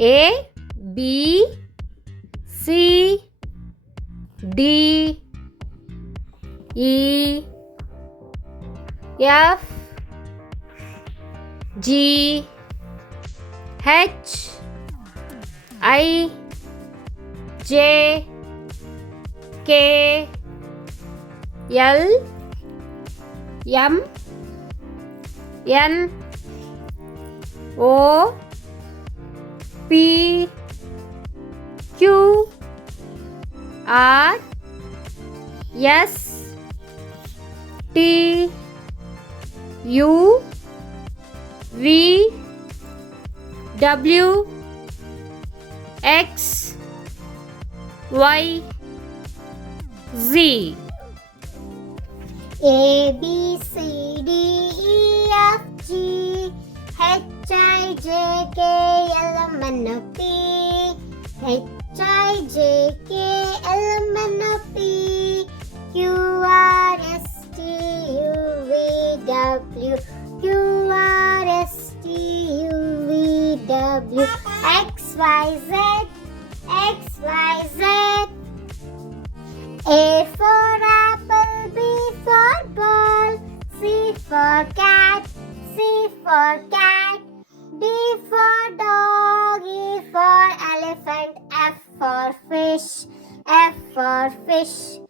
A B C D E F G H I J K L M N O P Q R S T U V W X Y Z. A B C D E F G H I J K L M N O P H I J K L M N O P Q R S T U V W Q R S T U V W X Y Z X Y Z. A for apple, B for ball, C for cat, C for cat, D for dog, E for elephant, F for fish, F for fish,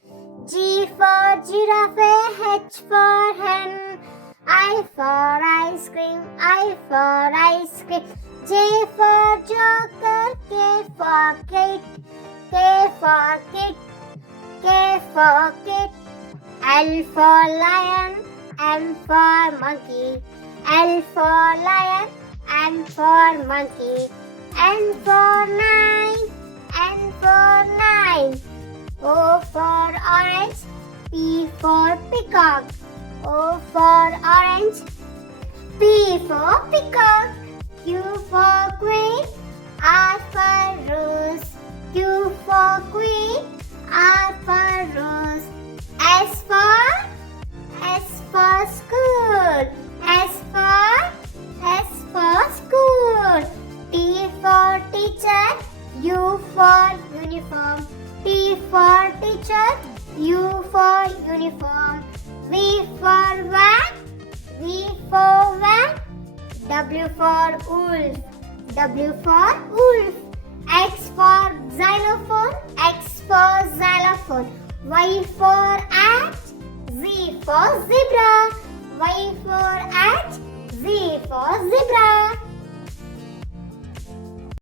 G for giraffe, H for hen, I for ice cream, I for ice cream, J for joker, K for kite, K for kite, K for kit, L for lion, M for monkey, L for lion, M for monkey, N for nine, N for nine, O for orange, P for peacock, O for orange, P for peacock, Q for queen, R for rose, Q for queen, R for rose, S for school, S for school, T for teacher, U for uniform, T for teacher, U for uniform, V for van, V for van, W for wolf, W for wolf, X for xylophone, X for xylophone, Y for ant, Z for zebra, Y for ant, Z for zebra.